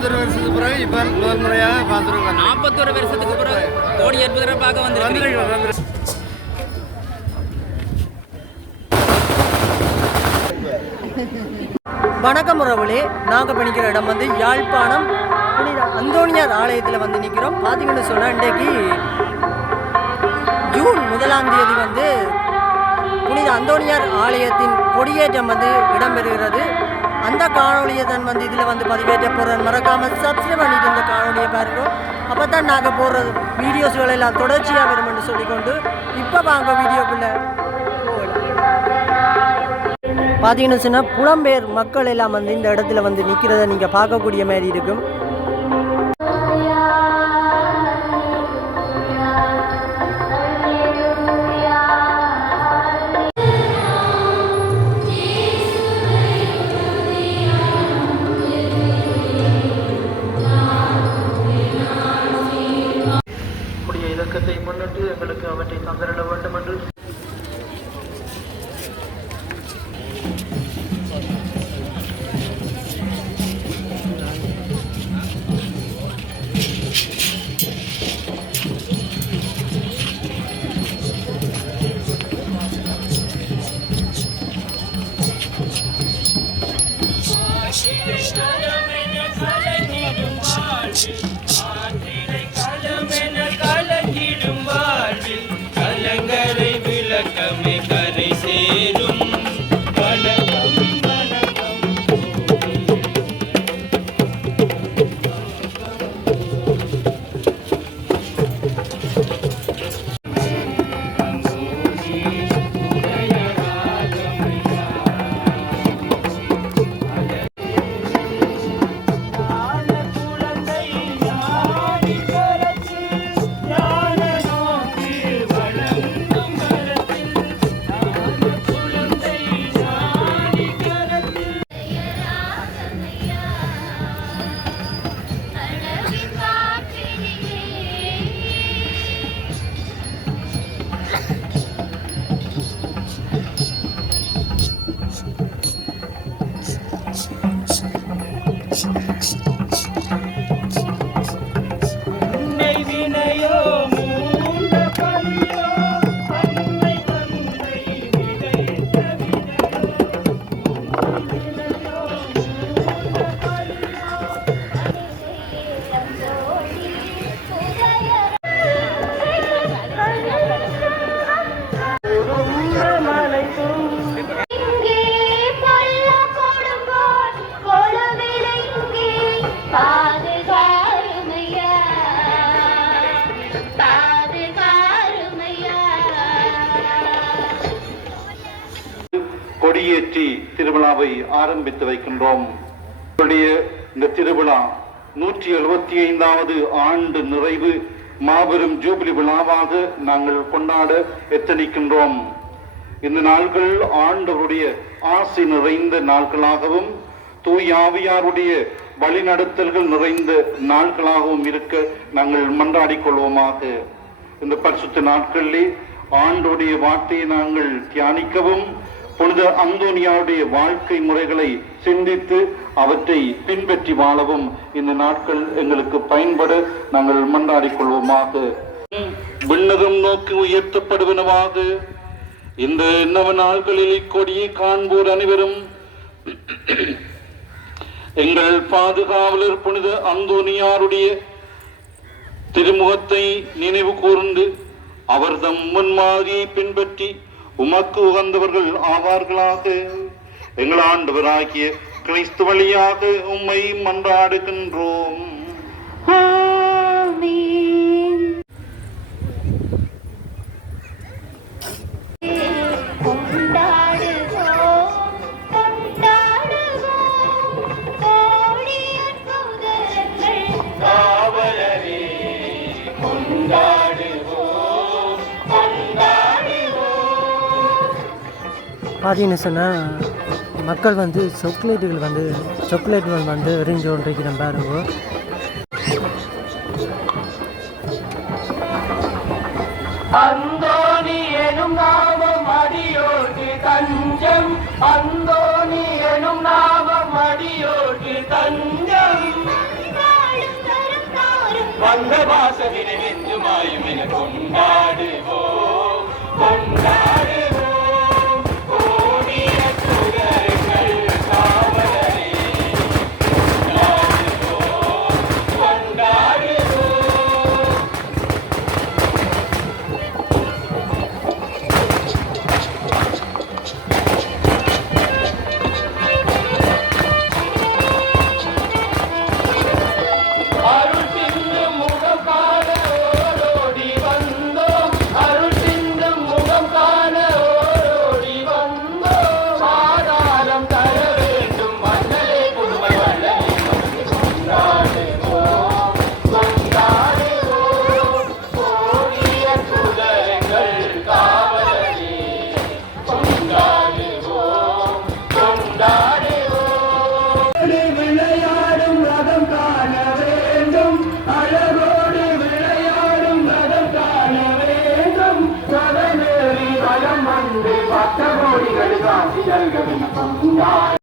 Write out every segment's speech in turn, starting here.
41 வருஷத்துக்கு பிறகு இப்போ முதல் முறையாக பார்த்துருக்கோம். 41 வருஷத்துக்கு பிறகு கோடி அற்புதரை பார்க்க வந்துருக்கோம். வணக்கம் உறவுகளே, நாங்கள் படிக்கிற இடம் வந்து யாழ்ப்பாணம் புனித அந்தோணியார் ஆலயத்தில் வந்து நிற்கிறோம். பார்த்தீங்கன்னு சொன்னால் இன்றைக்கு ஜூன் 1ஆம் தேதி வந்து புனித அந்தோணியார் ஆலயத்தின் கொடியேற்றம் வந்து இடம்பெறுகிறது. அந்த காணொலியை தான் வந்து இதில் வந்து பதிவேற்ற போகிறேன். மறக்காமல் சப்ஸ்கிரைப் பண்ணிட்டு இந்த காணொலியை பாருங்க. அப்போ தான் நாங்கள் போடுற வீடியோஸ்கள் எல்லாம் தொடர்ச்சியாக வரும் என்று சொல்லிக்கொண்டு இப்போ வாங்க வீடியோக்குள்ளே பார்த்தீங்கன்னு சொன்னால் புலம்பெயர் மக்கள் எல்லாம் வந்து இந்த இடத்துல வந்து நிற்கிறத நீங்கள் பார்க்கக்கூடிய மாதிரி இருக்கும். இலக்கத்தை முன்னிட்டு எங்களுக்கு அவற்றை தந்திரட வேண்டும் என்று கொடியேற்றி திருவிழாவை ஆரம்பித்து வைக்கின்றோம். இந்த திருவிழா 175வது ஆண்டு நிறைவு மாபெரும் ஜூபிலி விழாவாக நாங்கள் கொண்டாட எத்தனிக்கின்றோம். இந்த நாள்கள் ஆண்டவருடைய ஆசி நிறைந்த நாட்களாகவும் தூய் ஆவியாருடைய வழிநடத்தல்கள் நிறைந்த நாட்களாகவும் இருக்க நாங்கள் மன்றாடிக் கொள்வோமாக. இந்த பரிசுத்த நாட்களிலே ஆண்டவருடைய வார்த்தையை நாங்கள் தியானிக்கவும் புனித அந்தோனியாருடைய வாழ்க்கை முறைகளை சிந்தித்து அவற்றை பின்பற்றி வாழவும் இந்த நாட்கள் எங்களுக்கு பயன்பட நாங்கள் மன்றாடிக் கொள்வோமாக. விண்ணகம் நோக்கி உயர்த்தப்படுவனவாக. இந்த நவ நாள்களில் இக்கொடியை காண்போர் அனைவரும் எங்கள் பாதுகாவலர் புனித அந்தோனியாருடைய திருமுகத்தை நினைவு கூர்ந்து அவர்தம் முன்மாதிரியை பின்பற்றி உமக்கு உகந்தவர்கள் ஆவார்களாக. எங்கள் ஆண்டவராகிய கிறிஸ்து வழியாக உம்மை மன்றாடுகின்றோம். பார்த்தீங்கன்னு சொன்னால் மக்கள் வந்து சாக்லேட்டுகள் வந்து எரிஞ்சு கொண்டிருக்கிற பாருங்க. அந்தோணி எனும் நாமம் அடியோடு தஞ்சம், அந்தோணி எனும் நாமம் அடியோடு தஞ்சம். வந்த வாசவினை வெஞ்சுமாயும் என கொண்டாடுவோம் கொண்டாடுவோம் கோடிய சுடர்கள் காவலரே கொண்டாடுவோம் கொண்டாடுவோம். அருள் சிந்தும் முகம் காண ஓடோடி வந்தோம் அருள் சிந்தும் முகம் காண ஓடோடி வந்தோம் ஆதாரம் தர வேண்டும் மன்னலே புதுமை வள்ளலே கொண்டாடுவோம் கொண்டாடுவோம் கோடிய சுடர்கள் காவலரே கொண்டாடுவோம் கொண்டாடுவோம். விளையாடும் ரகம் காண வேண்டும் அழகோடு விளையாடும் ரகம் காண வேண்டும் கடலேறி வளம் வந்து பத்த கோடிகள் காட்சி நல்கும் கொண்டாடு.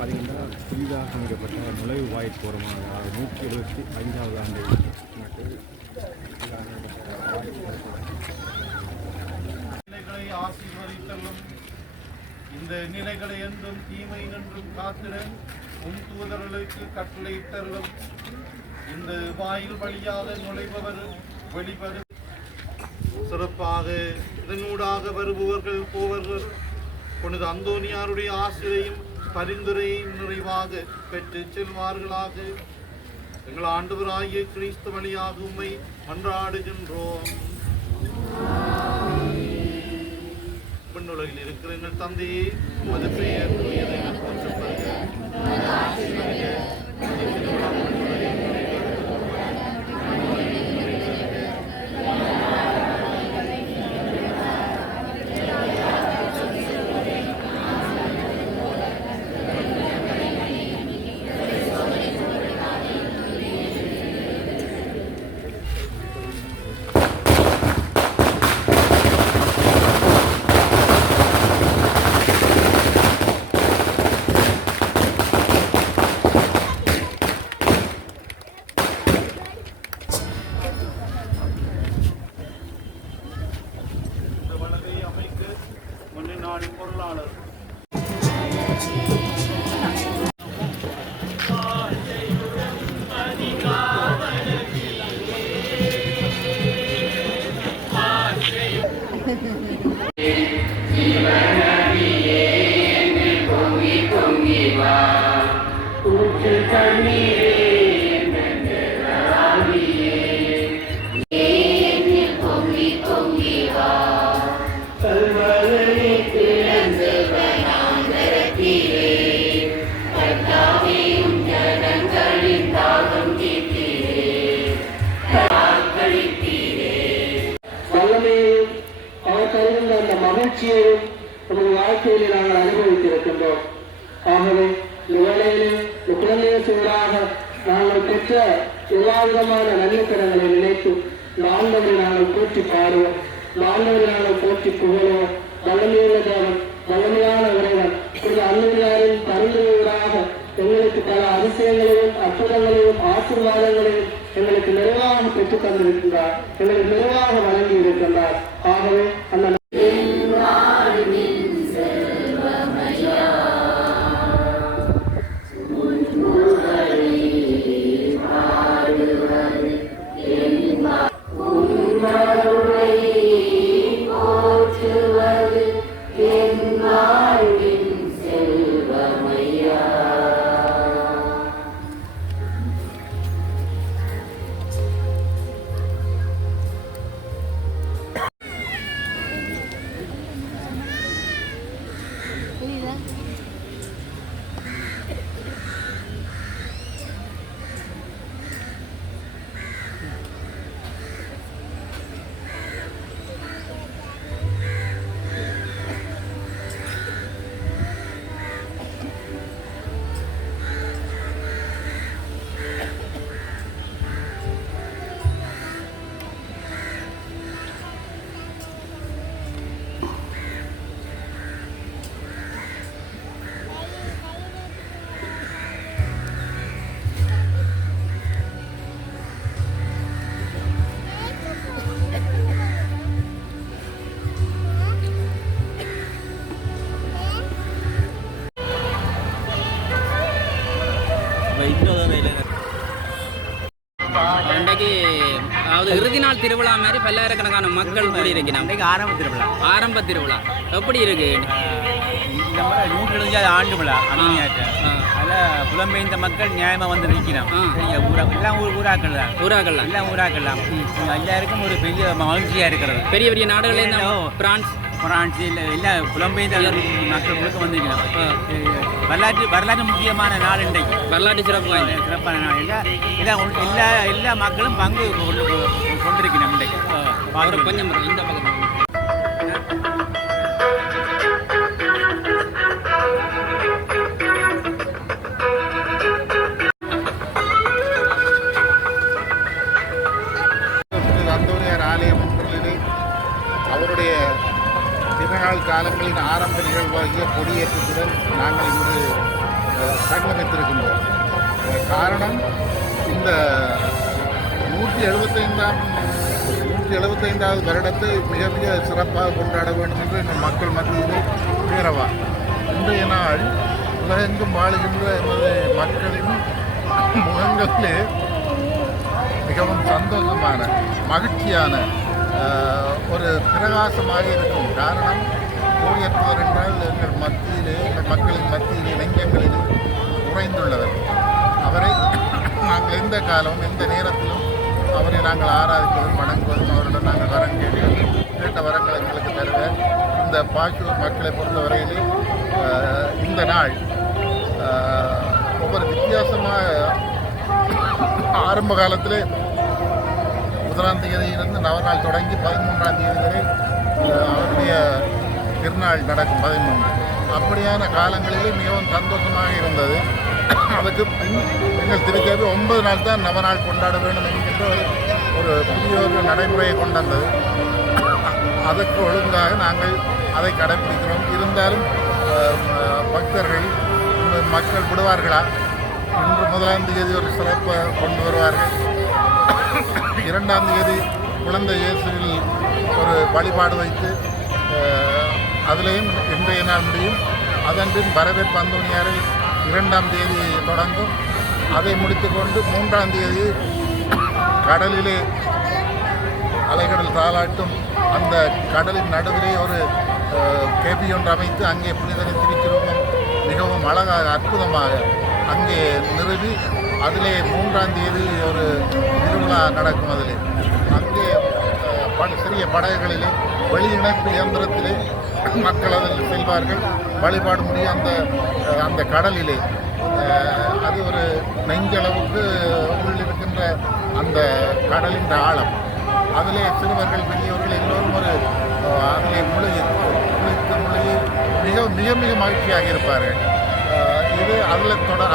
பார்த்தீங்கன்னா புதிதாக அமைக்கப்பட்ட நுழைவு வாய்ப்போரமாக 175வது ஆண்டு நிலைகளை ஆசீர்வதித்தலும் இந்த நிலைகளை என்றும் தீமை நின்றும் காத்திட உம் தூதர்களுக்கு கட்டளையிட்டலும் இந்த வாயில் வழியாக நுழைபவர் வெளிப்பது சிறப்பாக இதனூடாக வருபவர்கள் போவர்கள் புனித அந்தோனியாருடைய ஆசிரியையும் பரிந்துரையும் நிறைவாக பெற்று செல்வார்களாக. எங்கள் ஆண்டவராகிய கிறிஸ்து வழியாக உம்மை மன்றாடுகின்றோம். விண்ணுலகில் இருக்கிற எங்கள் தந்தையே, உமது பெயர் தூயது என போற்றப்படுக. இந்த வளவை அமைக்க முன்னே நாளின் பொருளாளர் வல்லமையையும் அவர் தருகின்ற அந்த மகிழ்ச்சியையும் நமது வாழ்க்கையிலே நாங்கள் அனுபவித்திருக்கின்றோம். ஆகவே இந்த வேளையிலே இந்த குழந்தைய சூழலாக நாங்கள் பெற்ற எல்லா விதமான நன்மைத்தனங்களை நினைத்து இந்த ஆண்டவரை நாங்கள் போற்றி பாடுவோம், இந்த ஆண்டவரை நாங்கள் போற்றி புகழுவோம். வல்லமையுள்ள தேவன், வல்லமையான இறைவன், இந்த அன்னையாரின் பரிந்துரையூடாக எங்களுக்கு பல அதிசயங்களையும் அற்புதங்களையும் ஆசீர்வாதங்களையும் எங்களுக்கு நிறைவாக பெற்றுத் தந்திருக்கின்றார், எங்களுக்கு நிறைவாக வழங்கி இருக்கின்றார். ஆகவே அந்த திருவிழா மாதிரி பல்லாயிரக்கணக்கான மக்கள் கூடியிருக்கிறாங்க. இன்றைக்கு ஆரம்ப திருவிழா எப்படி இருக்கு? இந்த முறை 175 ஆண்டு விழா அமைதியாற்ற அதில் புலம்பெயர்ந்த மக்கள் நியாயமாக வந்து நிற்கிறோம். எல்லாம் ஊராக்கள் தான் எல்லாம் ஊராக்கள் தான். எல்லாருக்கும் ஒரு பெரிய மகிழ்ச்சியாக இருக்கிறது. பெரிய பெரிய நாடுகளில் பிரான்ஸ் இல்லை எல்லாம் புலம்பெயர்ந்த மக்கள் முழுக்க வந்திருக்கிறோம். வரலாற்று முக்கியமான நாள் இன்றைக்கு. வரலாற்று சிறப்பான நாள். எல்லா மக்களும் பங்கு கொண்டிருக்கிறோம் இன்றைக்கு. கொஞ்சம் இந்த பக்கம் அந்தோனியார் ஆலயம் ஒன்றிலே அவருடைய திருநாள் காலங்களின் ஆரம்ப நிகழ்வாகிய கொடியேற்றத்துடன் நாங்கள் இன்று சங்கமித்திருக்கின்றோம். காரணம் இந்த 175வது வருடத்தை மிக மிக சிறப்பாக கொண்டாட வேண்டும் என்று எங்கள் மக்கள் மத்தியிலே பேரவா. இன்றைய நாள் உலகெங்கும் வாழுகின்ற எமது மக்களின் முகங்களிலே மிகவும் சந்தோஷமான மகிழ்ச்சியான ஒரு பிரகாசமாக இருக்கும். காரணம் கொடியேற்றுவர் என்றால் எங்கள் மக்களின் மத்தியிலே நெஞ்சங்களிலே உறைந்துள்ளவர். அவரை நாங்கள் எந்த காலமும் எந்த நேரத்திலும் அவரை நாங்கள் ஆராதிப்பதும் வணங்குவதும் அவரிடம் நாங்கள் வரம் கேட்ட வரங்கள் எங்களுக்கு தருவார். இந்த பாஷூர் மக்களை பொறுத்தவரையிலே இந்த நாள் ஒவ்வொரு வித்தியாசமாக ஆரம்ப காலத்திலே 1ஆம் தேதியிலிருந்து நவநாள் தொடங்கி 13ஆம் தேதி வரை அவருடைய திருநாள் நடக்கும் 13. அப்படியான காலங்களிலே மிகவும் சந்தோஷமாக இருந்தது. அதுக்கு எங்கள் திருச்சபை 9 நாள் தான் நவநாள் கொண்டாட வேண்டும் என்கின்ற ஒரு புதிய ஒரு நடைமுறையை கொண்டது. அதற்கு ஒழுங்காக நாங்கள் அதை கடைபிடிக்கிறோம். இருந்தாலும் பக்தர்கள் மக்கள் விடுவார்களா? இன்று 1ஆம் தேதி ஒரு சிறப்பை கொண்டு வருவார்கள். 2ஆம் தேதி குழந்தை இயேசுவில் ஒரு வழிபாடு வைத்து அதிலேயும் இன்றைய நாள் முடியும். அதன்பின் வரவேற்பு அந்தோனியாரை 2ஆம் தேதி தொடங்கும். அதை முடித்துக்கொண்டு 3ஆம் தேதி கடலிலே அலைகடல் தாளாட்டும் அந்த கடலின் நடுவிலே ஒரு கேபி ஒன்று அமைத்து அங்கே புனிதரின் திருச்சிரூபம் மிகவும் அழகாக அற்புதமாக அங்கே நிறுவி அதிலே 3ஆம் தேதி ஒரு திருவிழா நடக்கும். அதிலே அங்கே சிறிய படகுகளிலே வெளியிணைப்பு இயந்திரத்திலே மக்கள் அதில் செல்வார்கள். வழிபாடு முடிய அந்த கடலிலே அது ஒரு நெஞ்சளவுக்கு உள்ளிருக்கின்ற அந்த கடலின் ஆழம். அதிலே சிறுவர்கள் பெரியவர்கள் எல்லோரும் ஒரு அதிலே முழுகி மிக மிக மிக மகிழ்ச்சியாக இருப்பார்கள். இது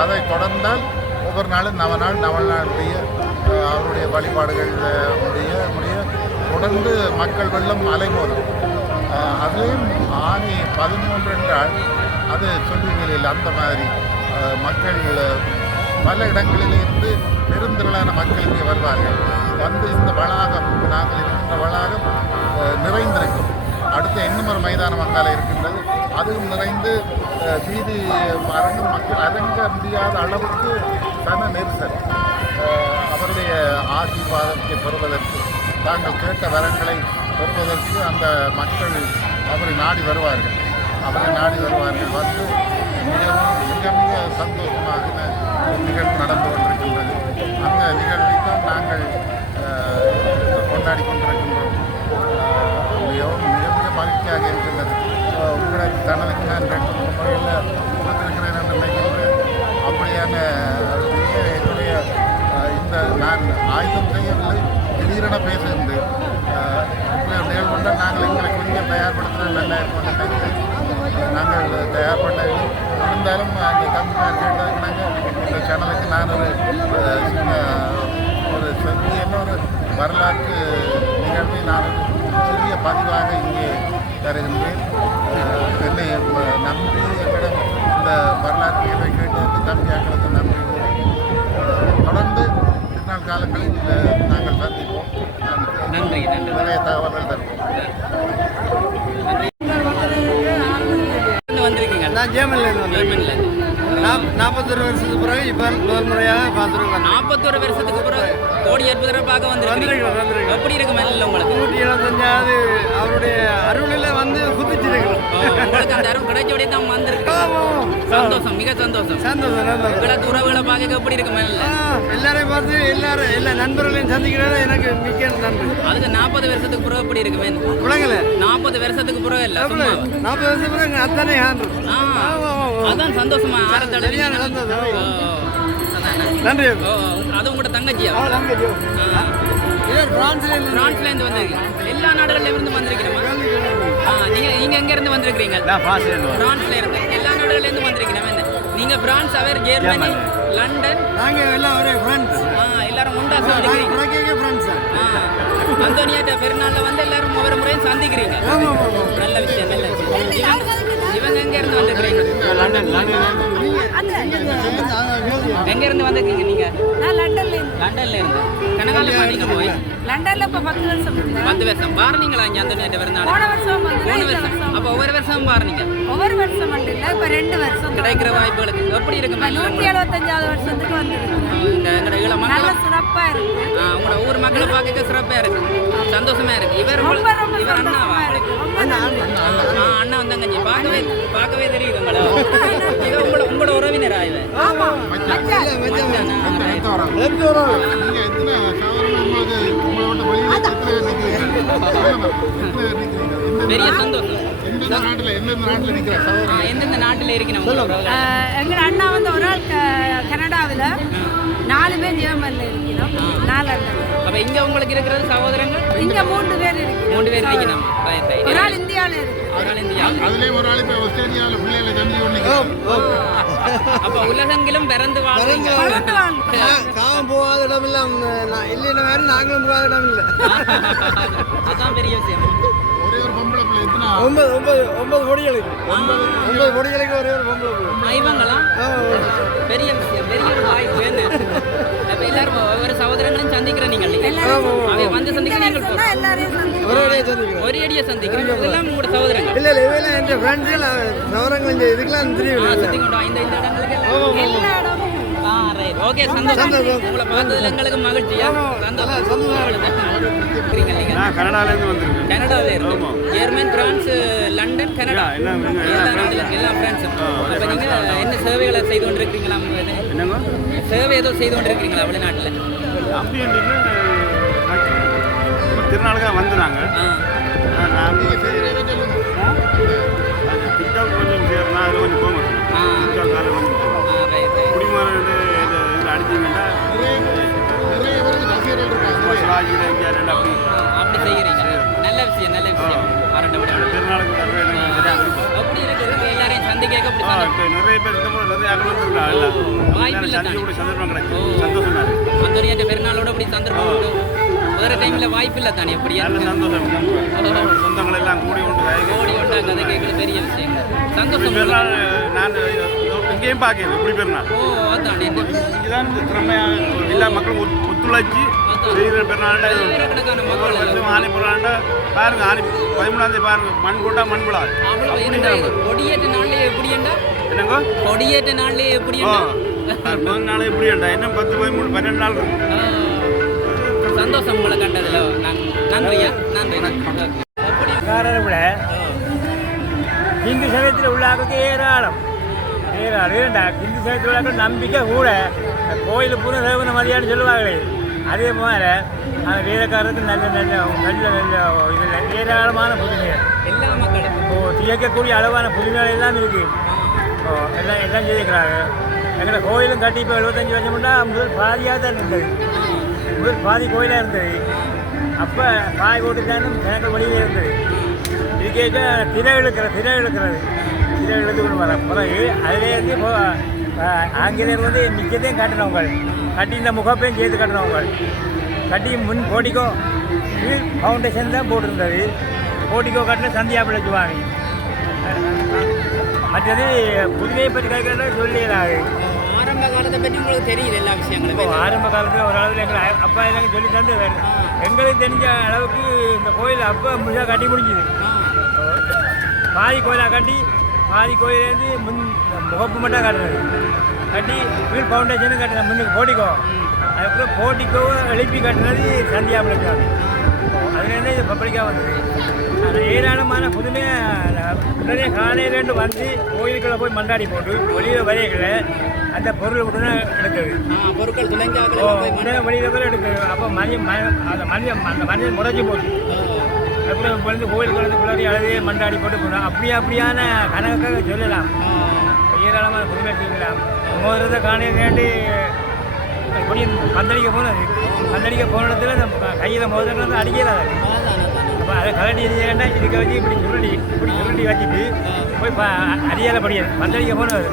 அதை தொடர்ந்தால் ஒவ்வொரு நாளும் நவநாளுடைய அவருடைய வழிபாடுகள் முடிய தொடர்ந்து மக்கள் வெள்ளம் அலைமோதும். அதுலேயும் ஆணி 13 என்றால் அது சொல்லுவதில் அந்த மாதிரி மக்கள் பல இடங்களிலிருந்து பெருந்திரளான மக்கள் இங்கே வருவார்கள். வந்து இந்த வளாகம் நாங்கள் இருக்கின்ற வளாகம் நிறைந்திருக்கும். அடுத்த எண்ணமர் மைதானம் அங்கால இருக்கின்றது. அதுவும் நிறைந்து வீதி அரங்கம் மக்கள் அரங்க முடியாத அளவுக்கு தன நெரிசல். அவருடைய ஆசீர்வாதத்தை பெறுவதற்கு தாங்கள் கேட்ட வரங்களை பெறுவதற்கு அந்த மக்கள் அவரை நாடி வருவார்கள். வந்து மிகவும் மிக மிக சந்தோஷமாக நிகழ்வு நடந்து கொண்டிருக்கின்றது. அந்த நிகழ்வை தான் நாங்கள் கொண்டாடி கொண்டிருக்கின்றோம். மிகவும் மிக மிக மகிழ்ச்சியாக இருக்கின்றது. உங்களை தனதுக்கு நான் 2 முறையில் கொடுத்திருக்கிறேன் என்று நினைக்கின்றேன். அப்படியான என்னுடைய இந்த நான் ஆயுதம் செய்யவில்லை, திடீரென பேசுகின்றேன். நிகழ்வுண்டா நாங்கள் எங்களை கொஞ்சம் தயார்படுத்தினா நல்லா இருக்கும் நினைக்கிறேன். நாங்கள் தயார் பண்ணவில்லை. இருந்தாலும் அந்த தம்பிமார் கேட்டதுக்கு நாங்கள் இந்த சேனலுக்கு நான் ஒரு சின்ன ஒரு சிறிய ஒரு வரலாற்று நிகழ்வை நான் சிறிய பதிவாக இங்கே தருகின்றேன். என்னை நம்பி என்னிடம் இந்த வரலாற்று நிகழ்வை கேட்டதற்கு தம்பியாக்களுக்கு நன்றி. தொடர்ந்து திருநாள் காலங்களில் நாங்கள் சந்திப்போம். நன்றி. நிறைய தகவல்கள் தருவோம். வந்திருக்கீங்க? நான் ஜேர்மனிலேருந்து ஜெர்மனிலேருந்து 41 வருஷத்துக்கு பிறகு இப்போ முதல் முறையாக பார்த்துருக்கோம். 41 வருஷத்துக்கு பிறகு கோடி அற்புதரை பார்க்க வந்திருக்கிறீங்க. எப்படி இருக்கு மேல உங்களுக்கு? 175வது அவருடைய அருளில் வந்து குதிச்சிருக்கிறோம். உங்களுக்கு அந்த அருள் கிடைச்சோடய தான் வந்திருக்கு. சந்தோஷம், மிக சந்தோஷம். உங்களை உறவுகளை பார்க்க எப்படி இருக்கு மேல? எல்லாரையும் பார்த்து எல்லா நண்பர்களையும் சந்திக்கிறத எனக்கு மிக்க நன்றி. அதுக்கு 40 வருஷத்துக்கு பிறகு எப்படி இருக்கு மேன்? உலகில் 40 வருஷத்துக்கு பிறகு இல்லை, 40 வருஷம் பிறகு அத்தனை அதான் சந்தோஷமா நன்றி. அது உங்களோட தங்கச்சியா? பிரான்ஸ்ல இருந்து வந்திருக்கீங்க. எல்லா நாடுகள்ல இருந்து வந்திருக்கிறோமா? நீங்க எங்க இருந்து வந்திருக்கீங்க? பிரான்ஸ்ல இருந்து. எல்லா நாடுகள்ல இருந்து வந்திருக்கீங்க. நீங்க பிரான்ஸ், அவர் ஜெர்மனி, லண்டன். நாங்க எல்லாம் ஒரே ஃப்ரெண்ட்ஸ். எல்லாரும் உண்டா சந்திக்கிறீங்க. ஃப்ரெண்ட்ஸ். அந்தோனியாட்ட பெருநாள்ல வந்து எல்லாரும் ஒவ்வொரு முறையும் சந்திக்கிறீங்க. நல்ல விஷயம், நல்ல விஷயம். இவங்க எங்க இருந்து வந்திருக்கிறீங்க? எங்க இருந்து வந்திருக்கீங்க நீங்க? நான் லண்டன்ல இருந்து. லண்டன்ல இருந்து. கனகாலம் பண்ணீங்க போய்? லண்டன்ல இப்ப 10 வருஷம். 10 வருஷம் பாருங்களா? இங்க அந்தோனியாட்ட பெருநாள் போன வருஷம் வந்து. போன வருஷம். அப்ப ஒவ்வொரு வருஷம் பாருங்க. ஒவ்வொரு வருஷம் இல்ல, இப்ப 2 வருஷம் கிடைக்கிற வாய்ப்புகளுக்கு எப்படி இருக்கு? 175வது வருஷத்துக்கு வந்திருக்கோம். எங்க இள மக்கள் நல்ல சிறப்பா இருக்கு. உங்களோட ஊர் மக்களை பார்க்க சிறப்பா இருக்கு, சந்தோஷமா இருக்கு. இவர் அண்ணாவா? அண்ணா வந்தாங்க. பார்க்கவே தெரியுது உங்களோட உறவினரா? இவர் பெரிய சந்தோஷம். எந்தெந்த நாட்டில் இருக்கிறோம்? எங்க அண்ணா வந்து ஒரு ஆள் கனடாவில், 4 பேர் ஜெர்மன்ல இருக்கிறோம். 4 அப்ப இங்க உங்களுக்கு இருக்கிறது சகோதரங்கள்? இங்க 3 பேர் இருக்கு. 3 பேர் இருக்கணும். ஒரு ஆள் இந்தியாவில் இருக்கு. ஒரு ஆள் இந்தியா. அப்ப உலகெங்கிலும் பிறந்து வாழ்றீங்க. காமம் போகாத இடம் இல்லை, இல்லைன்னா வேறு நாங்களும் போகாத இடம் இல்லை. அதான் பெரிய விஷயம். ஒன்பது பொடிகளுக்கு 9 பொடிகளுக்கு ஒரே ஒரு பொம்பளை பிள்ளை. இவங்களா? பெரிய விஷயம், பெரிய ஒரு வாய்ப்பு. என்ன அப்ப எல்லாரும் ஒவ்வொரு சகோதரங்களும் சந்திக்கிற நீங்கள் அவை வந்து சந்திக்கிறீங்க. ஒரே அடியா சந்திக்கிறீங்க. இதெல்லாம் உங்களோட சகோதரங்கள்? இல்ல இவெல்லாம் என் ஃப்ரெண்ட்ஸ் சகோதரங்கள். இந்த இதுக்கெல்லாம் தெரியும். இந்த இடங்களுக்கு ஓகே, சந்தோஷம். உங்களை பார்த்ததுல எங்களுக்கு மகிழ்ச்சியா? கனடால இருந்து வந்திருக்கேன். கனடால இருந்து. ஜெர்மன், பிரான்ஸ், லண்டன், கனடா, எல்லா பிரான்ஸும். அப்ப நீங்க என்ன சேவைகளை செய்து கொண்டிருக்கீங்களா? என்னங்க சேவை ஏதோ செய்து கொண்டிருக்கீங்களா வெளிநாட்டில்? அப்படி திருநாளுக்காக வந்துடுறாங்க. டிக்டாக் கொஞ்சம் சேர்னா அது கொஞ்சம் போகும். குடிமகன் இதில் அடிச்சிங்கன்னா அப்படி செய்கிறீங்க. நல்ல விஷயம், நல்ல விஷயம். திருநாளுக்கு அப்படி இருக்கிறது எல்லாரையும் சந்திக்க நிறைய பேர் நிறைய வாய்ப்பு இல்லை. சந்தர்ப்பம் கிடைக்கும். சந்தோஷமா இருக்கு. அந்தோனியாட்ட பெருநாளோட அப்படி சந்தர்ப்பம் உண்டு. வேறு டைமில் வாய்ப்பு இல்லை தானே? எப்படி சந்தோஷம். சொந்தங்கள் எல்லாம் கூடி உண்டு கதை கேட்கறது பெரிய விஷயம். சந்தோஷம். பெருநாள் நான் இங்கேயும் பார்க்கிறேன். இப்படி பெருநாள் அதான் இதுதான் திறமையாக எல்லா மக்களும் ஒத்துழைச்சி செய்கிற பெருநாள். ஆணி பெருநாள் பாருங்க. ஆணி 13 பாருங்க. மண் போட்டா மண் விழா. கொடியேற்ற நாள்லயே எப்படி என்னங்க? கொடியேற்ற நாள்லயே எப்படி முதல் நாள் எப்படி இன்னும் 10, 13, 12 நாள் இருக்கும். சந்தோஷம் உங்களை கண்டதுல. நன்றியா? நன்றி. விட இந்து சமயத்தில் உள்ளாக்கு ஏராளம் இந்து சமயத்தில் உள்ளாக்க நம்பிக்கை கூட. கோயில் பூரா சேவன மதியான்னு சொல்லுவாங்களே, அதே மாதிரி அந்த வேலைக்காரருக்கு நல்ல நல்ல நல்ல நல்ல இதில் ஏராளமான புதுமைகள் எல்லா மக்களும் தியக்கக்கூடிய அளவான புதுமைகள் எல்லாம் இருக்குது. எல்லாம் எல்லாம் செய்திருக்கிறாங்க. எங்களை கோயிலும் கட்டி இப்போ 75 வருஷம் முன்னா முதல் பாதியாக தான் இருந்தது. முதல் பாதி கோயிலாக இருந்தது. அப்போ பாய் போட்டு தானும் கிணக்கு வழியிலே இருந்தது. இது கேட்க திரை இழுக்கிறது இழுத்து கொண்டு வர பிறகு அதிலேருந்து ஆங்கிலேயர் வந்து மிச்சத்தையும் கட்டினவங்க, கட்டி இந்த முகப்பையும் சேர்த்து கட்டினவங்க, கட்டி முன் போட்டிக்கோ ஃபவுண்டேஷன் தான் போட்டிருந்தது. போட்டிக்கோ கட்டின சந்தியா பிழைச்சுவாங்க. மற்றது புதுமையை பற்றி கேட்கறத சொல்லிடுறாங்க. ஆரம்ப காலத்தை பற்றி உங்களுக்கு தெரியுது எல்லா விஷயங்களும். ஆரம்ப காலத்தில் ஒரு அளவில் எங்களை அப்பா எனக்கு சொல்லி தந்து எங்களுக்கு தெரிஞ்ச அளவுக்கு இந்த கோயில் அப்போ முழுசாக கட்டி முடிஞ்சுது. பாதி கோயிலாக கட்டி பாதி கோயிலேருந்து முகப்பு மட்டும் கட்டுறது கட்டி வீல் ஃபவுண்டேஷனும் கட்டுறது முன்னுக்கு போட்டிக்கோ அதுக்கப்புறம் போட்டிக்கோவை எழுப்பி கட்டுறது சந்தியாபுரம் சாமி அதுலேருந்து இது பப்ளிக்காக வந்தது அது ஏராளமான புதுமையாக உடனே காலையிலேருந்து வந்து கோயிலுக்குள்ளே போய் மண்டாடி போட்டு வெளியில் வரையல அந்த பொருள் உடனே எடுக்குது பொருட்கள் உடனே வெளியில் கூட எடுக்குது அப்போ அந்த மனிதன் முறைஞ்சி போட்டு அப்புறம் வந்து கோயிலுக்கு வந்து குளறி அழுது மண்டாடி போட்டு போனோம் அப்படியான கணக்காக சொல்லலாம் ஏராளமான புதுமை செய்யலாம் மோதிரத்தை காணையில் வேண்டி இப்படி பந்தடிக்க போனது பந்தடிக்க போன இடத்துல நம்ம கையில் மோதிரம் வந்து அடிக்கிறாரு அப்போ அதை கலட்டி எரிஞ்சா இதுக்கு வச்சு இப்படி சுருட்டி வச்சுட்டு போய் அடியால படியாது பந்தடிக்க போனவர்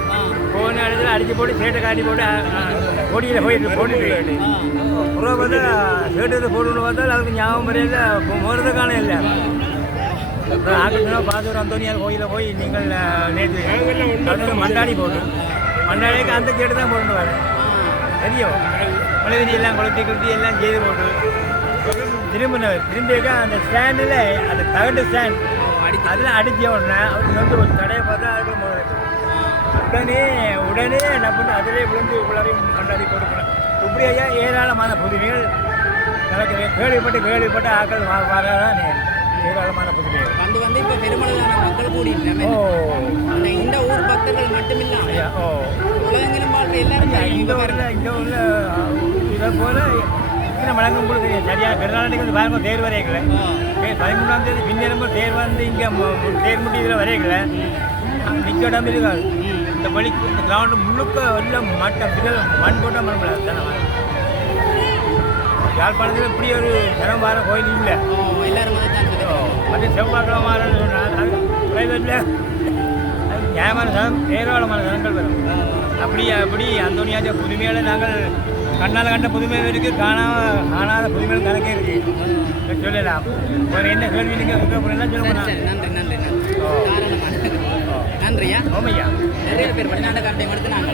போன இடத்துல அடித்து போட்டு சேட்டை காட்டி போட்டு கொடியில் போட்டுட்டு அப்புறம் வந்து சேட்டு போட்டுன்னு பார்த்தால் அதுக்கு ஞாபகம் வரையில மோதிரத்தை காண இல்லை அப்புறம் ஆக்கிட்டு பாதூர் அந்தோனியார் கோயிலில் போய் நீங்கள் நேற்று மண்டாடி போட்டு மண்டாடிக்கு அந்த சேட்டு தான் போட்டு வரேன் தெரியும் மலைவெளி எல்லாம் கொளுத்தி எல்லாம் செய்து போட்டு திரும்பிக்க அந்த ஸ்டாண்டில் அந்த தகட்டு ஸ்டாண்ட் அதில் அடித்த உடனே அவருக்கு வந்து ஒரு தடையை பார்த்தா அதுக்கு உடனே என்ன பண்ண அதிலே விழுந்து உள்ளாரையும் கொண்டாடி போட்டு இப்படி ஐயா ஏராளமான புதுமைகள் எனக்கு கேள்விப்பட்ட ஆக்கள் வரதான் ஏராளமான புதுமைகள் வந்து இப்போ பெருமளவான மக்கள் கூடி அந்த இந்த ஊர் பக்தர்கள் மட்டுமில்லை உலகெங்கிலும் வாழ்ற எல்லாரும் இந்த ஊரில் இதை போல இத்தனை வழங்கும் போது சரியாக பெருநாளைக்கு வந்து பாருங்க தேர் வரையக்கல 13ஆம் தேதி பின்னேறமோ தேர் வந்து இங்கே தேர் முட்டி இதில் வரையக்கல நிற்க இடம் இருக்காது இந்த வழி இந்த கிரவுண்டு முழுக்க எல்லாம் மண் போட்டால் மண் முடியாது தானே யாழ்ப்பாணத்தில் இப்படி ஒரு ஜனம் வார கோயில் இல்லை எல்லாரும் மற்ற செவ்வாய்க்கிழமை வாரன்னு சொன்னால் பிரைவேட்டில் நியாயமான ஜனம் ஏராளமான ஜனங்கள் வரும் அப்படி அந்தோனியாச்ச புதுமையால் நாங்கள் கண்ணால் கண்ட புதுமையும் இருக்குது காணாத புதுமையும் கணக்கே இருக்குது சொல்லலாம் வேறு என்ன கேள்வி நீங்கள் சொல்லுங்க நன்றியா ஓமையா நிறைய பேர் வெளிநாட்டு காப்பி கொடுத்து நாங்கள்